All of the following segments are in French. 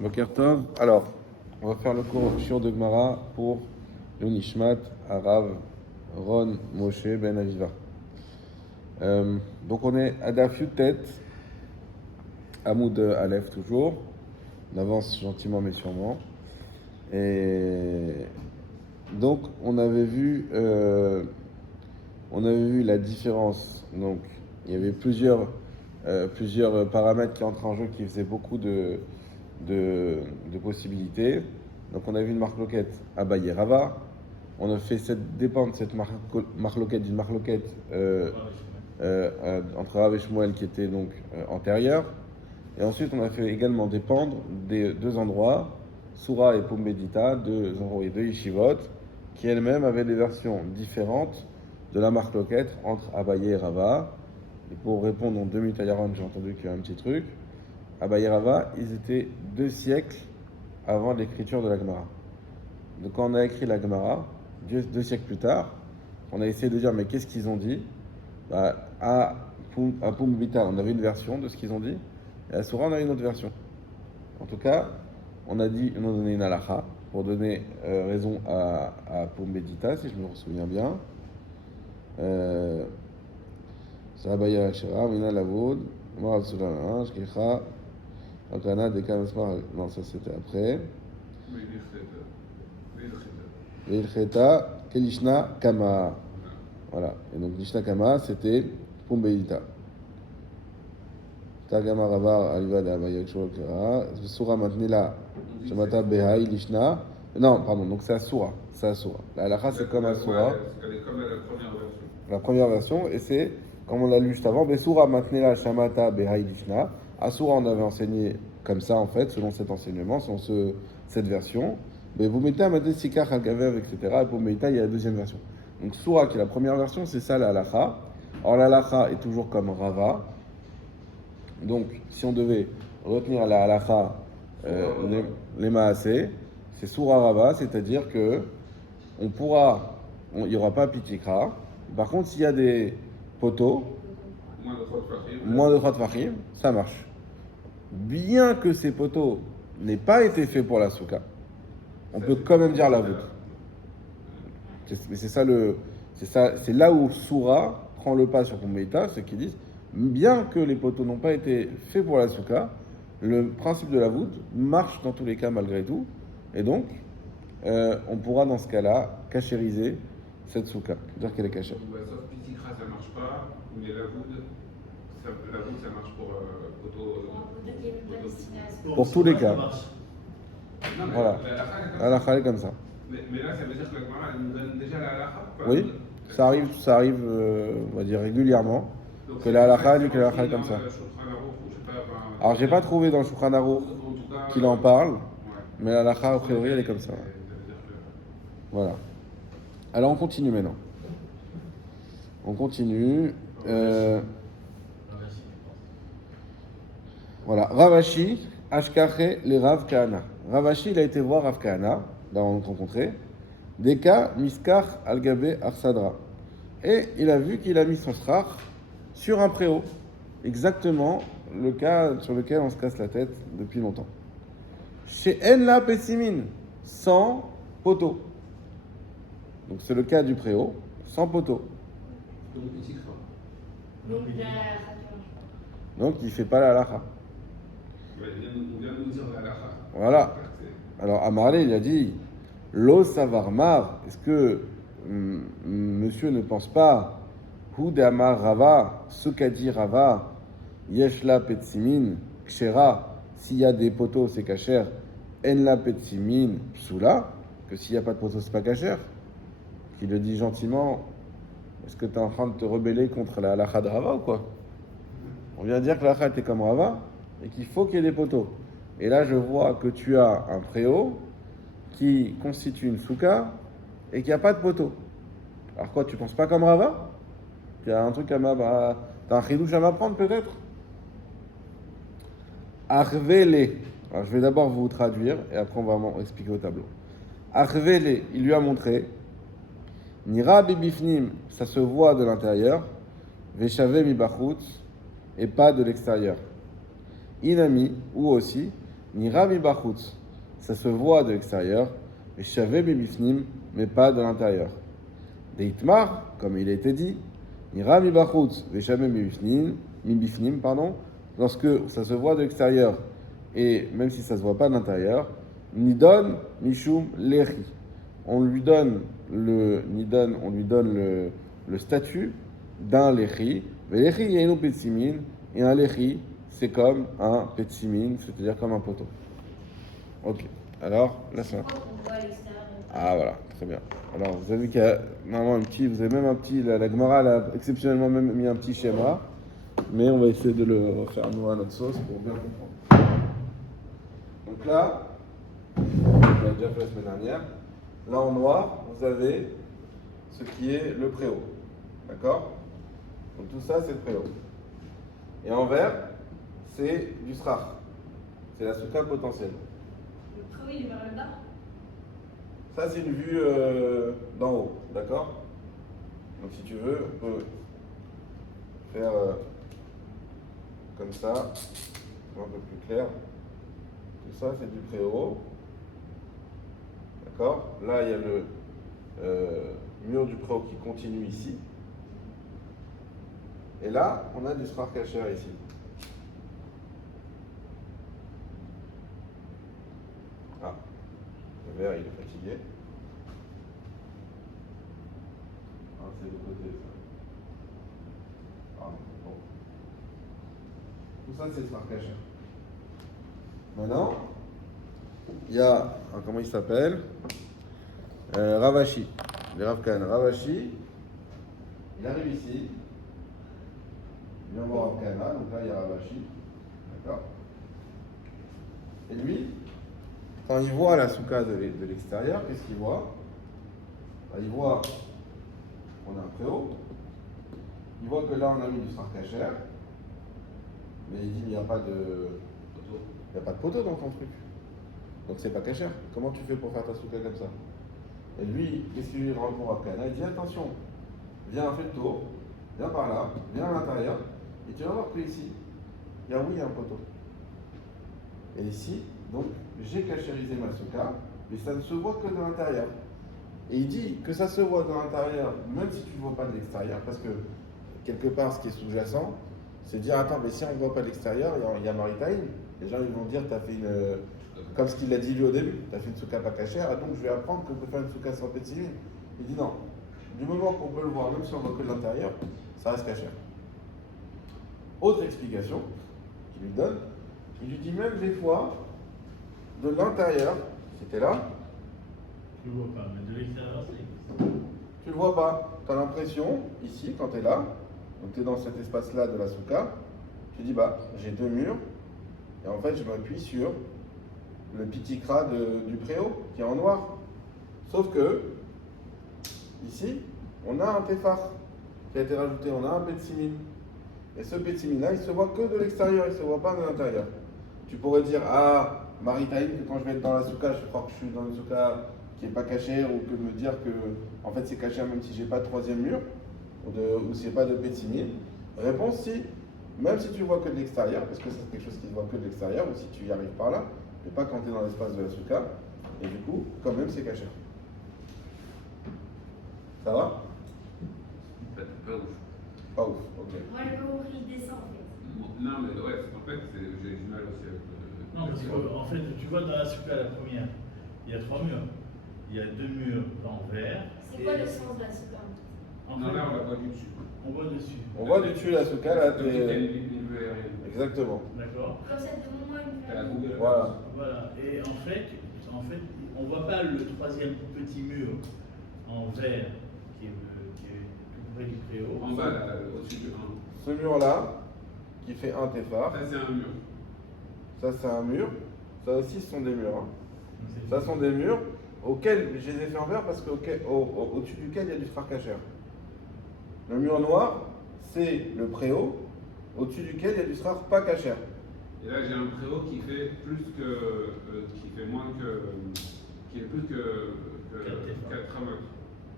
Boker Tov. Alors, on va faire le cours Shiur de Gemara pour le Nishmat Arav Ron Moshe Ben Aviva. Donc on est à Daf Yutet, Hamoud Aleph toujours. On avance gentiment mais sûrement. Et donc on avait vu la différence. Donc il y avait plusieurs paramètres qui entrent en jeu qui faisaient beaucoup de possibilités. Donc on a vu une marloquette Abaye Rava. On a fait dépendre cette marloquette d'une marloquette entre Rav et Shmuel qui était donc antérieure. Et ensuite on a fait également dépendre des deux endroits, Soura et Pumbedita, deux endroits et deux yeshivot, qui elles-mêmes avaient des versions différentes de la marloquette entre Abaye et Rava. Et pour répondre en 2 minutes à Yaron, j'ai entendu qu'il y a un petit truc. Abaye et Rava, ils étaient 2 siècles avant l'écriture de la Gemara. Donc quand on a écrit la Gemara, 2 siècles plus tard, on a essayé de dire mais qu'est-ce qu'ils ont dit. À Pumbita, on avait une version de ce qu'ils ont dit, et à Soura, on avait une autre version. En tout cas, on a donné une halakha pour donner raison à Pumbedita, si je me souviens bien. Ça Abaye Ashera, Mina Lavod, Morav Sulana, Shkecha, Akana, Dekamasmar. Non, ça c'était après. Veilcheta, Kelishna Kama. Voilà. Et donc, Lishna Kama, c'était Pumbedita. Tagama Ravar, Aliva de Abaye Shokera. Soura Matnila, Shamata Behai, Lishna. Non, pardon, donc c'est Asura. C'est Asura. La halakha, c'est comme Asura. Elle est comme la première version. La première version, et c'est, comme on l'a lu juste avant, Besura Matnela Shamata Behai Lishna. Asura, on avait enseigné comme ça, en fait, selon cet enseignement, selon cette version. Mais vous mettez à Maté Sikach Al-Gaver, etc. Et pour Meita, il y a la deuxième version. Donc, Soura, qui est la première version, c'est ça la halakha. Or, la halakha est toujours comme Rava. Donc, si on devait retenir la halakha, les maasé, c'est Soura Rava, c'est-à-dire que il n'y aura pas Pitikra. Par contre, s'il y a des poteaux, moins de 3 Tfachim, ça marche. Bien que ces poteaux n'aient pas été faits pour la souka, on peut quand même dire la voûte. C'est là où Soura prend le pas sur Pumbedita, c'est qu'ils disent, bien que les poteaux n'ont pas été faits pour la souka, le principe de la voûte marche dans tous les cas malgré tout, et donc on pourra dans ce cas-là cachériser cette souka, dire qu'elle est cachère. Sauf Pitikra, ça marche pas, mais la voûte, ça marche pour poteau. Pour tous les cas. Non, mais Voilà. la halakha est comme ça. Mais là, ça veut dire que la Gemara, elle nous donne déjà la halakha. Oui, ça arrive on va dire régulièrement, donc, que la halakha dit que la halakha est comme ça. Alors, j'ai pas trouvé dans le Shulchan Aruch qu'il en parle, mais la halakha, a priori, elle est comme ça. Voilà. Alors, on continue maintenant. On continue. Voilà. Ravashi, Ashkache, les Rav Kahana. Ravashi, il a été voir Rav Kahana, là on l'a rencontré. Deka, Miskar, Al-Gabe, Arsadra. Et il a vu qu'il a mis son strach sur un préau. Exactement le cas sur lequel on se casse la tête depuis longtemps. Chez Enla Pessimin, sans poteau. Donc c'est le cas du préau, sans poteau. Donc il ne fait pas la halakha. On vient de nous dire la halakha. Voilà. Alors Amarlé, il a dit Lo Savarmar, est-ce que monsieur ne pense pas Houd Amar Rava, ce qu'a dit Rava, Yeshla Petsimin, Kshera, s'il y a des poteaux, c'est kasher, Enla Petsimin, Psula, que s'il n'y a pas de poteaux, c'est pas kasher. Qui le dit gentiment, est-ce que tu es en train de te rebeller contre la halakha de Rava ou quoi? On vient de dire que la halakha était comme Rava et qu'il faut qu'il y ait des poteaux. Et là, je vois que tu as un préau qui constitue une souka et qu'il n'y a pas de poteau. Alors quoi, tu penses pas comme Rava? Tu as un truc t'as un chidouche à m'apprendre peut-être? Arvele. Alors je vais d'abord vous traduire et après on va expliquer au tableau. Arvele, il lui a montré. Nira bibifnim, ça se voit de l'intérieur. Veshave mi bachutz, et pas de l'extérieur. Inami, ou aussi, Nira mi bachutz, ça se voit de l'extérieur, et shavé mi bifnim, mais pas de l'intérieur. Deitmar, comme il a été dit, Nira mi bachutz, et shavé mi bifnim, pardon, lorsque ça se voit de l'extérieur, et même si ça se voit pas de l'intérieur, Nidon mishum lechi. On lui donne le statut d'un lechi. Lechi yenu petsimin, et un lechi, c'est comme un petsimin, c'est-à-dire comme un poteau. Ok. Alors, là ça. Ah voilà, très bien. Alors vous avez vu qu'il y a normalement vous avez même un petit, la Gemara a exceptionnellement même mis un petit schéma, mais on va essayer de le refaire nous à notre sauce pour bien comprendre. Donc là, on l'a déjà fait la semaine dernière. Là en noir, vous avez ce qui est le préau. D'accord? Donc tout ça, c'est le préau. Et en vert, c'est du srach. C'est la souka potentielle. Le préau, il est vers le bas. Ça, c'est une vue d'en haut. D'accord? Donc si tu veux, on peut faire comme ça, un peu plus clair. Tout ça, c'est du préau. D'accord? Là, il y a le mur du préau qui continue ici. Et là, on a du srach kasher ici. Ah, le vert, il est fatigué. Ah, c'est le côté, ça. Ah, bon. Tout ça, c'est le srach kasher. Maintenant, il y a, comment il s'appelle? Ravashi, le Rav Kahana. Ravashi, il arrive ici, il vient voir Rav Kahana, donc là il y a Ravashi, d'accord? Et lui, quand il voit la souka de l'extérieur, qu'est-ce qu'il voit? Ben, il voit qu'on a un préau, il voit que là on a mis du srach kasher, mais il dit il n'y a pas de poteau dans ton truc. Donc c'est pas kasher. Comment tu fais pour faire ta souka comme ça? Et lui, qu'est-ce qu'il lui répond à Kahana? Il dit attention, viens, fais le tour, viens par là, viens à l'intérieur, et tu vas voir que ici, il y a un poteau. Et ici, donc, j'ai kashérisé ma souka, mais ça ne se voit que de l'intérieur. Et il dit que ça se voit de l'intérieur, même si tu ne vois pas de l'extérieur, parce que quelque part, ce qui est sous-jacent, c'est de dire attends, mais si on ne voit pas de l'extérieur, il y a Maritime, les gens ils vont dire tu as fait une. Comme ce qu'il a dit lui au début, tu as fait une souka pas cachère, donc je vais apprendre qu'on peut faire une souka sans pétillin. Il dit non, du moment qu'on peut le voir, même si on voit que de l'intérieur, ça reste cachère. Autre explication qu'il lui donne, il lui dit même des fois, de l'intérieur, c'était là, Tu le vois pas, mais de l'extérieur, c'est. tu le vois pas, tu as l'impression, ici, quand tu es là, donc tu es dans cet espace-là de la souka, tu dis bah, j'ai deux murs, et en fait je m'appuie sur le pitikra du préau qui est en noir. Sauf que, ici, on a un tefar qui a été rajouté, on a un petsimin. Et ce petsimin-là, il se voit que de l'extérieur, il ne se voit pas de l'intérieur. Tu pourrais dire, ah, Maritime, que quand je vais être dans la souka, je crois que je suis dans une souka qui n'est pas cachée, ou que de me dire que, en fait, c'est caché même si j'ai pas de troisième mur, ou s'il n'y a pas de petsimin. Réponse, si, même si tu vois que de l'extérieur, parce que c'est quelque chose qui ne voit que de l'extérieur, ou si tu y arrives par là, mais pas quand tu es dans l'espace de la souka, et du coup, quand même, c'est caché. Ça va? Pas ouf. Pas ouf, ok. Moi, j'ai pas compris, il descend en fait. Non, mais ouais, en fait, j'ai du mal aussi avec Non, parce qu'en fait, tu vois dans la souka, la première, il y a trois murs. Il y a deux murs en vert. C'est quoi le sens de la souka? En Non, fait, là, on la voit du dessus. on voit dessus. On voit du dessus la souka, là, Il y a une vue aérienne. exactement. D'accord. Comme ça, de moment, une T'as la famille. Google. Voilà. Voilà. Et en fait, on voit pas le troisième petit mur en vert qui est tout près du préau. En bas, là, au-dessus du 1. Ce mur-là, qui fait un tefar, Ça, c'est un mur. ça c'est un mur, ça aussi ce sont des murs. Hein. C'est- Ça sont des murs auxquels je les ai fait en vert parce qu'au-dessus duquel il y a du srach kasher. Le mur noir, c'est le préau, au-dessus duquel il y a du srach pas kasher. Et là, j'ai un préau qui fait plus que. qui fait moins que. qui est plus que 4 amotes.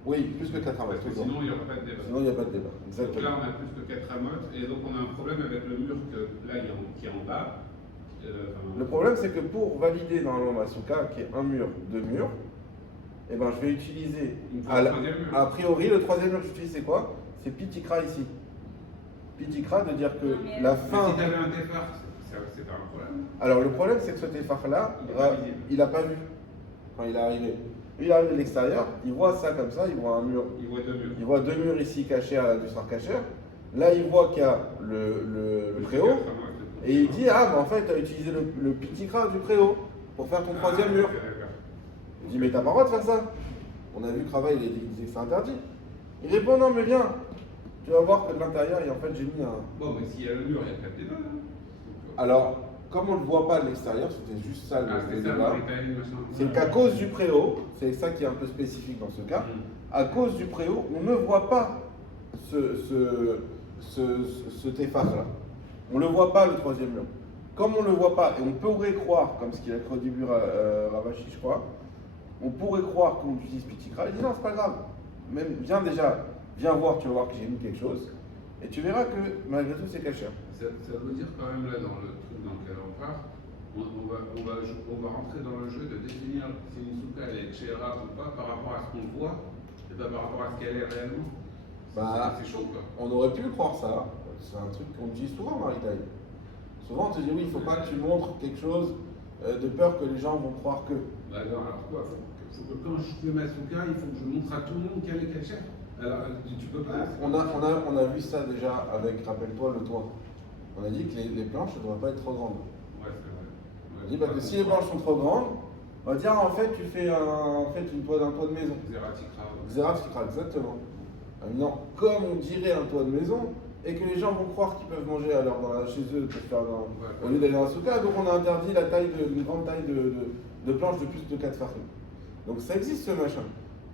Oui, plus que 4 Parce amètres, que toujours. sinon, il n'y aura pas de débat. Sinon, il n'y a pas de débat. Donc Exactement. là, on a plus que 4 amotes, et donc on a un problème avec le mur qui est en bas, Le problème, c'est que pour valider normalement ma souka, qui est un mur, deux murs, eh ben, je vais utiliser, a priori, le troisième mur que j'utilise, c'est quoi? C'est pitikra ici. Pitikra de dire que la fin... Si tu avais un tefar, c'est pas un problème. Alors, le problème, c'est que ce tefar-là, il n'a pas vu quand il est arrivé. Lui, il arrive de l'extérieur, il voit ça comme ça, il voit un mur. Il voit deux murs. Il voit deux murs ici cachés à du star cacher. Là, il voit qu'il y a le préau. Et il dit, ah, mais en fait, tu as utilisé le pitikra du préau pour faire ton troisième mur. Il dit, mais t'as pas le droit de faire ça. On a vu que Rava, il disait que c'est interdit. Il répond, non, mais viens. Tu vas voir que de l'intérieur, en fait, j'ai mis un... Bon, mais s'il y a le mur, il n'y a pas de débat. Alors, comme on ne le voit pas de l'extérieur, c'était juste ça le débat. C'est qu'à cause du préau, c'est ça qui est un peu spécifique dans ce cas, à cause du préau, on ne voit pas ce tefar-là. On ne le voit pas, le troisième mur. Comme on ne le voit pas, et on pourrait croire, comme ce qu'il a cru au début Ravashi, je crois, on pourrait croire qu'on utilise pitikra. Il dit non, c'est pas grave. Même, viens voir, tu vas voir que j'ai mis quelque chose. Et tu verras que malgré tout, c'est caché. Ça veut dire quand même là, dans le truc dans lequel on part, on va rentrer dans le jeu de définir si une souka elle est chéra ou pas par rapport à ce qu'on voit et pas par rapport à ce qu'elle est réellement. Bah, c'est chaud quoi. On aurait pu croire ça. C'est un truc qu'on dit souvent, Marie-Taille. Souvent, on te dit oui, il ne faut pas que tu montres quelque chose de peur que les gens vont croire que. Bah non, alors quoi, faut que quand je fais ma souka, il faut que je montre à tout le monde qu'elle est cachère. Alors, tu peux pas. On a vu ça déjà avec, rappelle-toi, le toit. On a dit que les planches ne doivent pas être trop grandes. Ouais, c'est vrai. On a dit parce que si les planches sont trop grandes, on va dire en fait tu fais un toit de maison. Zeratikra, exactement. Non, comme on dirait un toit de maison, et que les gens vont croire qu'ils peuvent manger alors chez eux au lieu d'aller dans la souka, donc on a interdit une grande taille de planches de plus de 4 farim. Donc ça existe ce machin.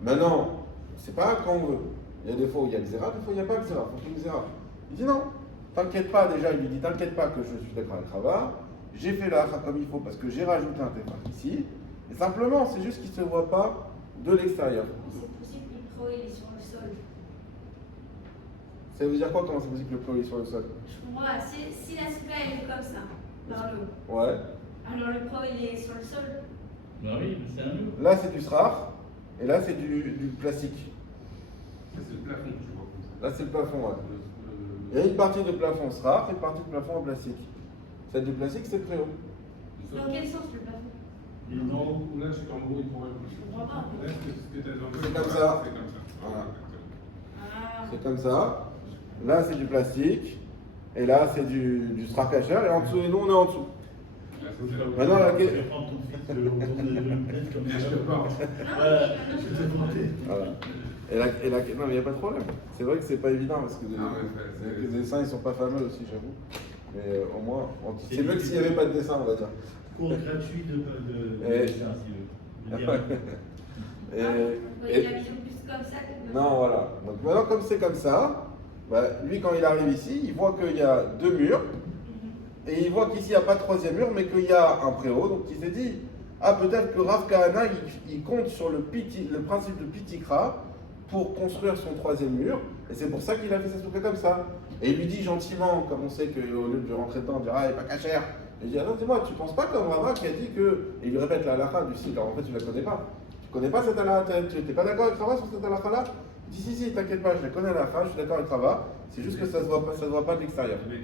Maintenant, c'est pas quand on veut. Il y a des fois où il y a le zéra, des fois il n'y a pas le zéra. Il faut qu'il y ait le zéra. Il dit non, t'inquiète pas déjà, il lui dit t'inquiète pas que je suis d'accord avec Rava, j'ai fait la hacha comme il faut parce que j'ai rajouté un tefar ici. Et simplement, c'est juste qu'il ne se voit pas de l'extérieur. C'est possible que le pro il est sur le sol. Ça veut dire quoi, comment c'est possible que le pro est sur le sol? Moi, si la souka elle est comme ça, par le haut, Ouais. alors le pro il est sur le sol. Bah oui, c'est un mur. Là c'est du srar, et là c'est du plastique. C'est le plafond, tu vois. Là c'est le plafond, ouais. Il y a une partie de plafond srar et une partie de plafond en plastique. Celle du plastique c'est le préau. Dans quel sens le plafond? Non, là tu t'embrouilles pour un Je comprends pas. Là, ce que tu as dans le C'est comme ça. C'est comme ça. Voilà. Ah. C'est comme ça. Là c'est du plastique, et là c'est du srar cacher, et en dessous, et nous on est en dessous. Maintenant, la Je vais prendre ton fils autour de tête comme ça. Je te parle. Je t'ai monté. Voilà. Non mais il n'y a pas de problème. C'est vrai que c'est pas évident parce que les dessins ils sont pas fameux aussi, j'avoue. Mais au moins, c'est mieux que s'il n'y avait pas de dessin, on va dire. Cours gratuit de dessin, si tu veux. Il a la vision plus comme ça que Non, voilà. Donc maintenant, comme c'est comme ça, bah, lui quand il arrive ici, il voit qu'il y a deux murs. Et il voit qu'ici il n'y a pas de troisième mur, mais qu'il y a un préau. Donc il s'est dit, ah peut-être que Rav Kahana, il compte sur le principe de Pitikra pour construire son troisième mur. Et c'est pour ça qu'il a fait sa souka comme ça. Et il lui dit gentiment, comme on sait qu'au lieu de rentrer dedans, dire ah il n'est pas cachère. Il dit ah non, dis-moi, tu penses pas comme Rava qui a dit que. Et il lui répète la halakha du site, alors en fait tu la connais pas. Tu connais pas cette halakha, tu n'es pas d'accord avec Rava sur cette halakha-là? Il dit si, t'inquiète pas, je la connais à la fin, je suis d'accord avec Rava, c'est juste que ça se voit pas de l'extérieur. Mais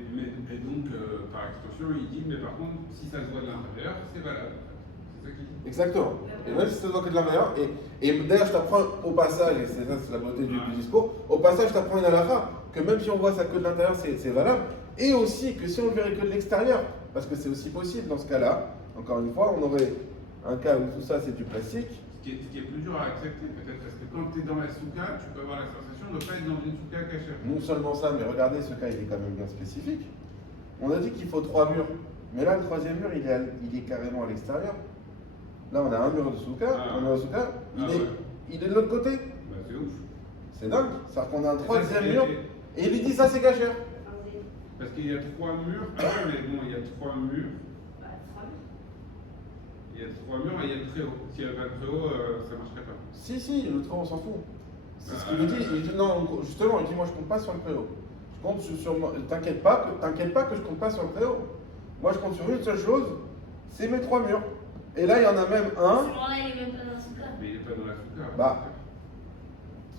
donc, par extension, il dit, mais par contre, si ça se voit de l'intérieur, c'est valable. C'est ça qu'il dit. Exactement. Et même si ça se voit que de l'intérieur, et d'ailleurs je t'apprends au passage, et c'est ça c'est la beauté du discours, au passage je t'apprends une halakha, que même si on voit ça que de l'intérieur, c'est valable, et aussi que si on le verrait que de l'extérieur, parce que c'est aussi possible dans ce cas-là, encore une fois, on aurait un cas où tout ça c'est du plastique. Ce qui est plus dur à accepter peut-être, parce que quand tu es dans la souka, tu peux avoir la sensation de ne pas être dans une souka cachée. Non seulement ça, mais regardez, ce cas il est quand même bien spécifique. On a dit qu'il faut 3 murs, mais là le troisième mur il est carrément à l'extérieur. Là on a un mur de souka, il est de l'autre côté. Bah, c'est ouf. C'est dingue, c'est-à-dire qu'on a un troisième mur, et il lui dit ça c'est cachère. Parce qu'il y a 3 murs, mais bon, il y a 3 murs. Il y a 3 murs et il y a le préau. S'il n'y avait pas le préau, ça ne marcherait pas. Si, le préau on s'en fout. C'est ce qu'il me dit. Il dit non, justement, il dit moi je compte pas sur le préau. Je compte sur t'inquiète pas que je compte pas sur le préau. Moi, je compte sur une seule chose, c'est mes 3 murs. Et là, il y en a même un. Ce moment-là, il est même pas dans la souka. Mais il n'est pas dans la souka. Bah,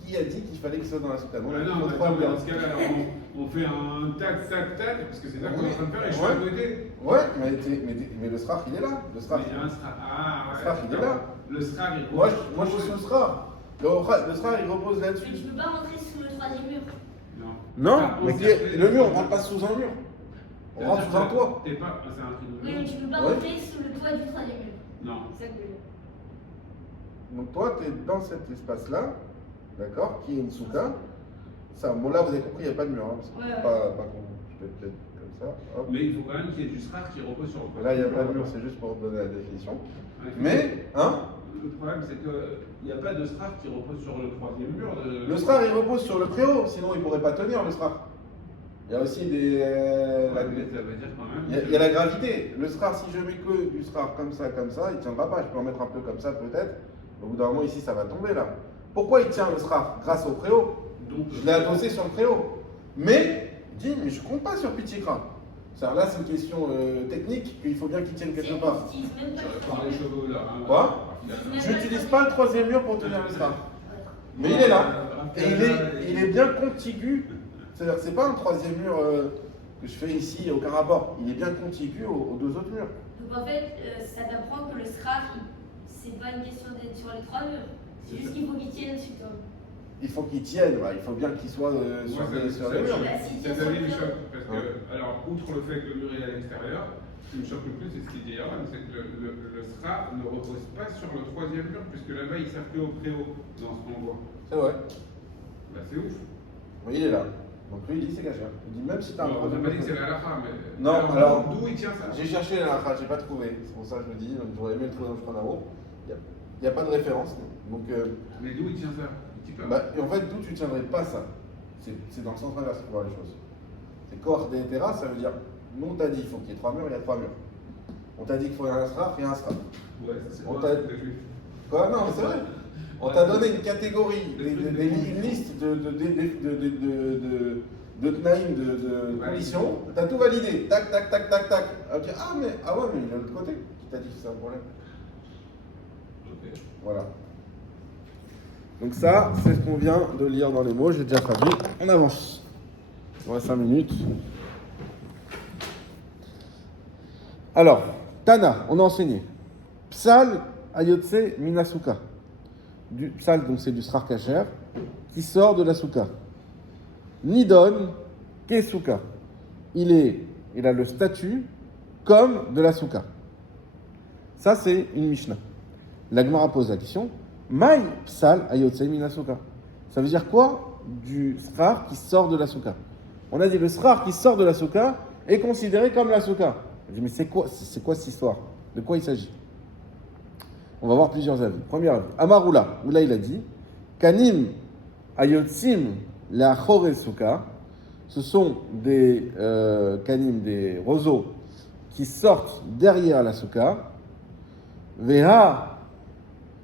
qui a dit qu'il fallait qu'il soit dans la souka? Non, Ah il non, faut mais 3 attends, mais murs. dans ce cas-là, on fait un tac, tac, tac, parce que c'est ça qu'on est en train de faire et je suis Ouais. à côté. Ouais, mais le SRAR, il est là. Le SRAR, Mais il y a un SRAR. Ah, Le SRAR, il est là. Le SRAR, il moi, je suis sous le SRAR. Le SRAR, il repose Mais là-dessus. tu peux pas rentrer sous le troisième mur. Non. Non, Ah, mais le mur, on rentre pas sous un mur. On rentre sous un toit. T'es pas. C'est un truc de Oui, mais tu peux pas Ouais. rentrer sous le toit du troisième mur. Non. C'est ça que je veux dire. Donc toi, tu es dans cet espace-là, d'accord, qui est une souka. Ça, bon là, vous avez compris, il n'y a pas de mur. Hein, parce que Ouais, ouais. pas je vais peut-être comme ça. Hop. Mais il faut quand même qu'il y ait du SRAR qui repose sur le Là, il n'y a pas de mur, c'est juste pour donner la définition. Ouais, Mais, hein, le problème, c'est qu'il n'y a pas de SRAR qui repose sur le troisième mur. le SRAR, il repose sur le préau, sinon il ne pourrait pas tenir le SRAR. Il y a aussi des. Mais ça veut dire quand même. Il y a la gravité. Le SRAR, si je mets que du SRAR comme ça, il ne tiendra pas. Je peux en mettre un peu comme ça peut-être. Au bout d'un moment, ici, ça va tomber là. Pourquoi il tient le SRAR? Grâce au préau. Donc, Je l'ai adossé sur le préau. Mais, il dit, mais je ne compte pas sur Pichikra. Là, c'est une question technique, qu'il faut bien qu'il tienne quelque part. Tu n'utilises même pas le par les troisième mur. chevaux là. Hein, Quoi? Je n'utilise pas le troisième mur pour tenir le SRAR. Mais il est là. Et il est bien contigu. C'est-à-dire que ce n'est pas un troisième mur que je fais ici, aucun rapport. Il est bien contigu aux 2 autres murs. Donc en fait, ça t'apprend que le SRAR, c'est pas une question d'être sur les 3 murs. C'est juste qu'il faut qu'il tienne dessus toi. Il faut qu'il tienne, il faut bien qu'il soit sur les murs. Bah, si C'est tient ça sur qui le me mur. choque. Parce que, alors, outre le fait que le mur est à l'extérieur, ce qui me choque le plus, c'est ce qu'il dit Aaron, c'est que le SRAR ne repose pas sur le troisième mur, puisque là-bas, il sert que au préau dans ce qu'on voit. C'est vrai. Bah, c'est ouf. Oui, il est là. Donc lui, il dit c'est caché. Il dit même si tu as un On n'a troisième pas dit que c'est mur. la halakha, mais. Non, alors- D'où il tient ça? J'ai cherché la halakha, j'ai pas trouvé. C'est pour ça que je me dis, j'aurais aimé le trouver dans le Shulchan. Il n'y a pas de référence. Donc, Mais d'où il tient ça? Il dit pas. bah, et en fait, d'où tu tiendrais pas ça? C'est dans le sens inverse pour voir les choses. C'est Koach De'etera, ça veut dire, nous on t'a dit il faut qu'il y ait 3 murs, il y a 3 murs. On t'a dit qu'il faut un SRAR, il y a un SRAR. Ouais, c'est On quoi? t'a- Quoi? Non, mais c'est vrai. On t'a donné une catégorie, une liste de tnaïm, de conditions. T'as tout validé. Tac, tac, tac, tac, tac. Ok. Ah ouais, mais il est de l'autre côté. Qui t'a dit que c'est un problème? Ok. Voilà. Donc ça, c'est ce qu'on vient de lire dans les mots. J'ai déjà traduit. On avance. Il reste 5 minutes. Alors, Tana, on a enseigné. Psal ayotse minasuka. Du psal, donc c'est du srar kasher, qui sort de la souka. Nidon kesuka. Il a le statut comme de la souka. Ça, c'est une Mishnah. La Gemara pose la question. Maï psal ayotse minasuka. Ça veut dire quoi du srar qui sort de la souka? On a dit le srar qui sort de la souka est considéré comme la souka. On dit mais c'est quoi cette histoire? De quoi il s'agit? On va voir plusieurs avis. Premier avis. Amarula, où là il a dit Kanim ayotsim la choresuka. Ce sont des kanim, des roseaux qui sortent derrière la souka. Veha,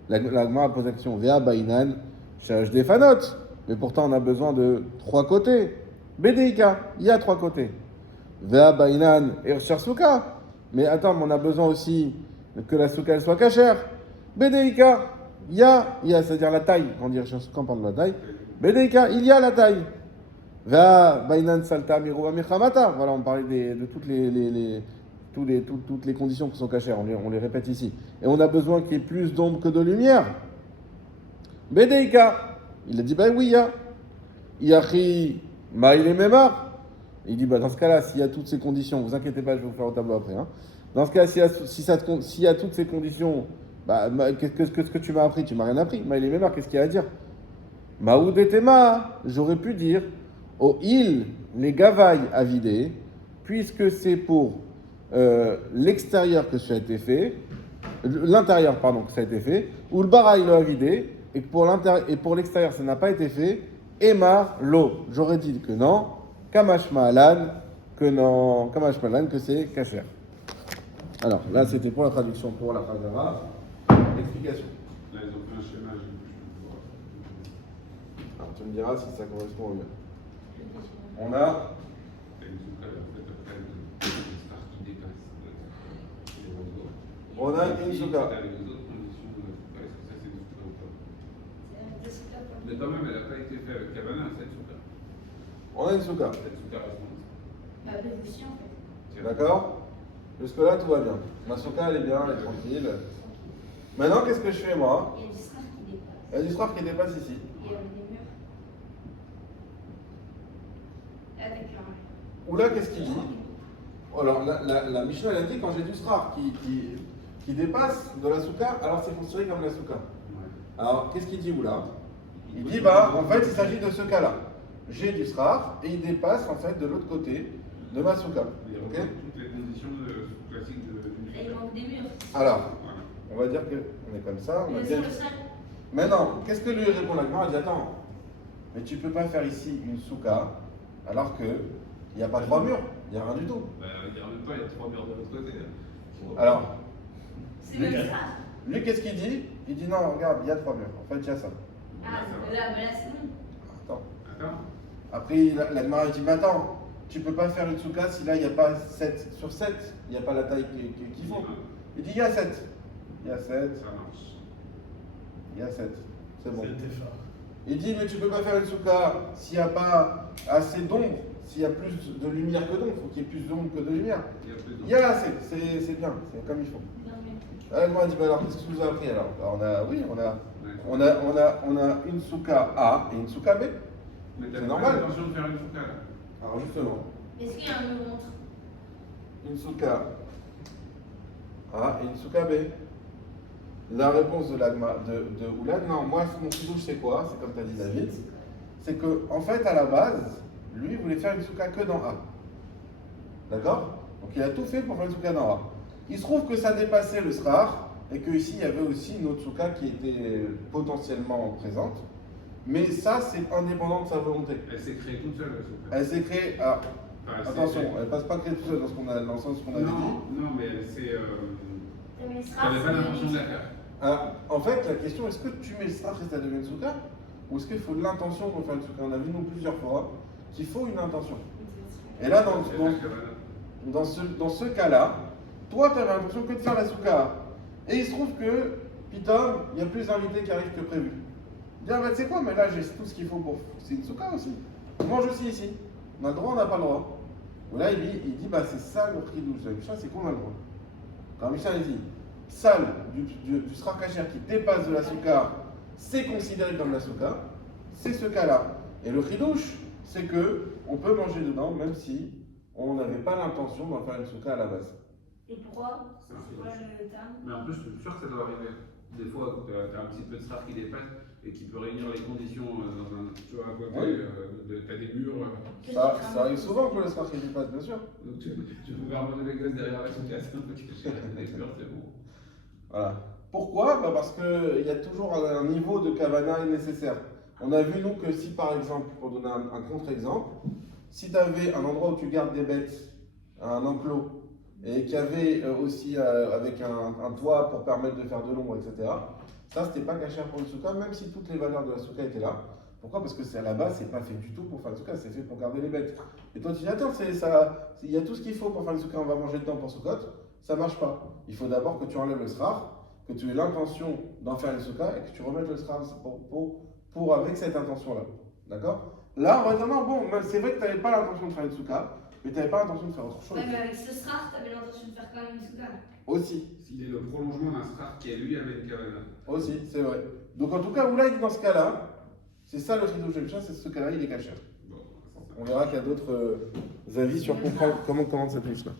la Gemara pose la question, Veha bainan shaj defanot. Mais pourtant on a besoin de 3 côtés. Bedeika, il y a 3 côtés. Veha bainan irshar souka. Mais attends, on a besoin aussi que la souka elle soit cachère. Bedeika, il y a, c'est-à-dire la taille. Quand on parle de la taille, Bedeika, il y a la taille. Va bainan salta miruva michamata. Voilà, on parlait de toutes les conditions qui sont cachères. On les répète ici. Et on a besoin qu'il y ait plus d'ombre que de lumière. Bedeika, il a dit ben oui, il y a. Yachi maïle mema. Il dit dans ce cas-là, s'il y a toutes ces conditions, vous inquiétez pas, je vais vous faire au tableau après. Hein. Dans ce cas, s'il y a toutes ces conditions. Qu'est-ce que tu m'as appris? Tu m'as rien appris. Mais il est même qu'est-ce qu'il y a à dire? Maoudetema, j'aurais pu dire, au il, les gavailles à vider, puisque c'est pour l'extérieur que ça a été fait, l'intérieur, pardon, que ça a été fait, ou le barail l'a vidé, et pour l'extérieur, ça n'a pas été fait, Emar l'eau. J'aurais dit que non, Kamash Mahalan, que c'est kasher. Alors, là, c'était pour la traduction pour la phrase arabe. L'explication. Là, ils ont fait un schéma, j'ai vu. Alors, tu me diras si ça correspond au mieux. On a T'as une souka, en fait, après, le star qui dépasse. On a une Ici, souka. t'as les autres conditions de la souka. Est-ce que ça, c'est une souka ou pas? Deux soukas pour Mais quand même, elle n'a pas été faite avec Kavana, cette souka. On a une souka. Cette souka répond. Bah, de aussi en fait. D'accord? Jusque-là, tout va bien. Ma souka, elle est bien, elle est tranquille. Maintenant, qu'est-ce que je fais, moi? Il y a du sraf qui dépasse. Il y a du straf qui dépasse ici. Et des murs. Ah, d'accord. Ou là, qu'est-ce qu'il dit? Alors, la Mishnah, elle a dit quand j'ai du straf qui dépasse de la souka, alors c'est considéré comme la souka. Ouais. Alors, qu'est-ce qu'il dit ou là? Il dit, bah, en fait, il s'agit de ce cas-là. J'ai du straf et il dépasse, en fait, de l'autre côté de ma souka. Il Ok? reprend toutes les conditions classiques d'une Là, il souka. manque des murs. Alors, Voilà. on va dire qu'on est comme ça. On a Mais bien... sur le sol. Maintenant, qu'est-ce que lui répond la Gemara? Il dit, attends, mais tu peux pas faire ici une souka alors qu'il n'y a pas 3 murs, il n'y a rien du tout. Bah, en même temps, il y a 3 murs de l'autre côté. Alors, C'est même ça. lui, qu'est-ce qu'il dit? Il dit, non, regarde, il y a 3 murs. En fait, il y a ça. Ah, là, bah là c'est bon. Attends. Attends. Après, la Gemara dit, mais attends, tu peux pas faire une souka si là, il n'y a pas 7 sur 7, il n'y a pas la taille qu'il faut. Il dit, il y a 7. Il y a 7, Ça marche. il y a 7. C'est bon. C'était fort. Il dit, mais tu peux pas faire une souka s'il n'y a pas assez d'ombre, s'il y a plus de lumière que d'ombre, il faut qu'il y ait plus d'ombre que de lumière. Il y a plus de- Il y a assez, c'est bien, c'est comme il faut. Non, mais. Elle m'a dit, bah alors qu'est-ce que tu nous as appris alors? Alors, Ouais. on a une souka A et une souka B. Mais t'as C'est pas normal. l'intention de faire une souka là. Alors justement, Est-ce qu'il y a un mur montre? une souka A et une souka B. La réponse de Oulad, non, moi mon chidouche c'est quoi? C'est comme tu as dit David. C'est que en fait à la base, lui il voulait faire une souka que dans A. D'accord? Donc il a tout fait pour faire une souka dans A. Il se trouve que ça dépassait le srar et qu'ici il y avait aussi une autre souka qui était potentiellement présente. Mais ça c'est indépendant de sa volonté. Elle s'est créée toute seule la souka. Elle s'est créée. Alors, Enfin, elle s'est attention, créée- elle passe pas créée tout seul dans le sens qu'on avait dit. Non, mais elle s'est. Mais le Tu sraf, n'avais pas l'intention de la faire. Alors, en fait, la question, est-ce que tu mets le straf et ça devient une souka? Ou est-ce qu'il faut de l'intention pour faire une souka? On a vu nous plusieurs fois qu'il faut une intention. Et là, dans ce cas-là, toi, tu avais l'intention que de faire la souka. Et il se trouve que, Pitom, il y a plus d'invités qui arrivent que prévu. Il dit, ah bah tu sais quoi, mais là j'ai tout ce qu'il faut pour. C'est une souka aussi. On mange aussi ici. On a le droit, on n'a pas le droit. Ou là, il dit, bah c'est ça le chidouche de la Mishnah, c'est qu'on a le droit. Quand Mishnah il dit, salle du srar kasher qui dépasse de la souka, c'est considéré comme la souka, c'est ce cas-là. Et le chidouche, c'est que on peut manger dedans même si on n'avait pas l'intention d'en faire une souka à la base. Et pourquoi? C'est quoi le terme? Mais en plus, je suis sûr que ça doit arriver. Des fois, tu as un petit peu de strap qui dépasse et qui peut réunir les conditions dans un. Tu vois, à côté, Oui. tu as des murs. Ça arrive souvent que le srar qui dépasse, bien sûr. Donc tu peux faire manger les gosses derrière la souka, c'est un peu caché. Les murs, c'est bon. Voilà. Pourquoi? Bah parce qu'il y a toujours un niveau de kavana nécessaire. On a vu, nous, que si par exemple, pour donner un contre-exemple, si tu avais un endroit où tu gardes des bêtes, un enclos, et qu'il y avait aussi avec un toit pour permettre de faire de l'ombre, etc., ça, c'était pas cachère pour le souka, même si toutes les valeurs de la souka étaient là. Pourquoi? Parce que à la base, c'est pas fait du tout pour faire le souka, c'est fait pour garder les bêtes. Et toi, tu dis, attends, il y a tout ce qu'il faut pour faire le souka, on va manger dedans pour soukot. Ça marche pas. Il faut d'abord que tu enlèves le srar, que tu aies l'intention d'en faire le souka et que tu remettes le srar pour avec cette intention-là. D'accord? Là, on va dire non, bon, c'est vrai que tu n'avais pas l'intention de faire une souka, mais tu n'avais pas l'intention de faire autre chose. Ouais, mais avec ce sraf, t'avais l'intention de faire quand même une souka. Aussi, S'il est le prolongement d'un strap qui est lui avec Kavana. aussi, c'est vrai. Donc en tout cas, Oula, il dit dans ce cas-là, c'est ça le chidouche de Mishnah, c'est ce cas-là, il est caché. Bon, On verra qu'il y a d'autres avis sur comment cette Mishnah.